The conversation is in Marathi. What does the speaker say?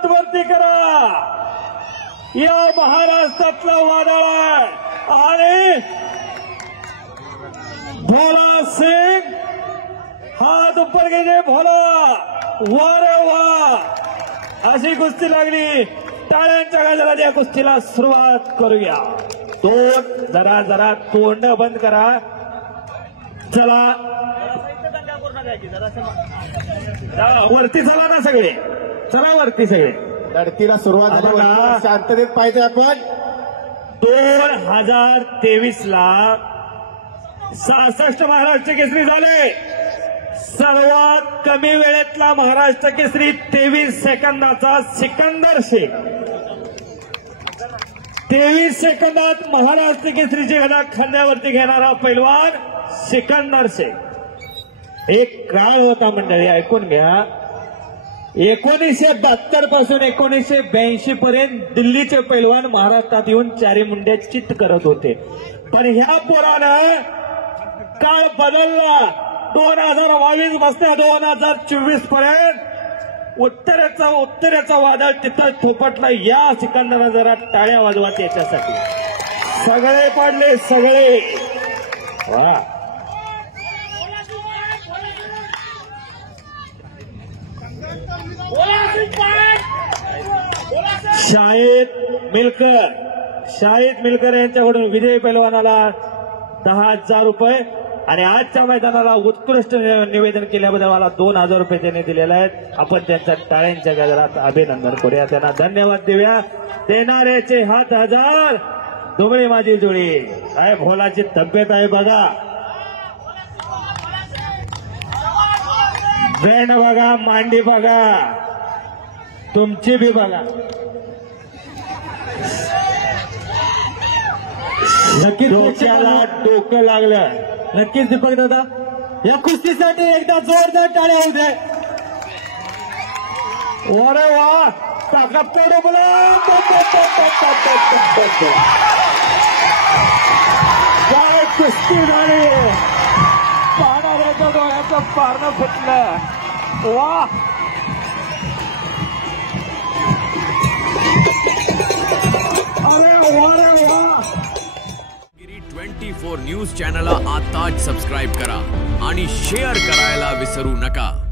हात वरती करा. या महाराष्ट्रातला वादळ आहे आणि भोला सिंग हात ऊपर कीजिए. भोला वारे वा. अशी कुस्ती लागली. टाळ्यांच्या गजरात या कुस्तीला सुरुवात करूया. जरा तोंड बंद करा. चला वरती चला ना सगळे. चला वरती सगळे. लढतीला सुरुवात झाली. शांततेत पाहिजे आपण. 2023 ला 66 महाराष्ट्र केसरी झाले. सर्वात कमी वेळेतला महाराष्ट्र केसरी 23 सेकंदाचा सिकंदर शेख. 23 सेकंदात महाराष्ट्र केसरीची गदा खांद्यावरती घेणारा पैलवान सिकंदर शेख. एक काळ होता मंडळी, ऐकून घ्या. 1972 पासून 1982 पर्यंत दिल्लीचे पैलवान महाराष्ट्रात येऊन चारी मुंड्या चित्त करत होते. पण ह्या पोरानं काळ बदलला. 2022 बसत्या 2024 पर्यंत उत्तरेचा वादळ तिथं थोपटला. या सिकंदरला जरा टाळ्या वाजवा त्याच्यासाठी. सगळे पडले सगळे. वा. शाहिद मिलकर यांच्याकडून विजयी पैलवानाला 10,000 रुपये आणि आजच्या मैदानाला उत्कृष्ट निवेदन केल्याबद्दल मला 2,000 रुपये त्यांनी दिलेले आहेत. आपण त्यांच्या टाळ्यांच्या गजरात अभिनंदन करूया. त्यांना धन्यवाद देऊया. देणाऱ्याचे हात हजार. डोंगरे माझी जोडी. काय भोलाची तब्येत आहे बघा. वेण बघा, मांडी बघा, तुमची बी बघा. नक्कीच डोक्याला डोकं लागलं. नक्कीच दीपक दादा या कुस्तीसाठी एकदा जोरदार टाळ्या होऊ दे. अरे वा. ताकद पडू बोला. काय कुस्ती झाली. पाहणाऱ्याच्या डोळ्याचं पारणं फुटलं. वा. अरे वा रे वा. 24 न्यूज चॅनलला आताच सबस्क्राईब करा आणि शेअर करायला विसरू नका.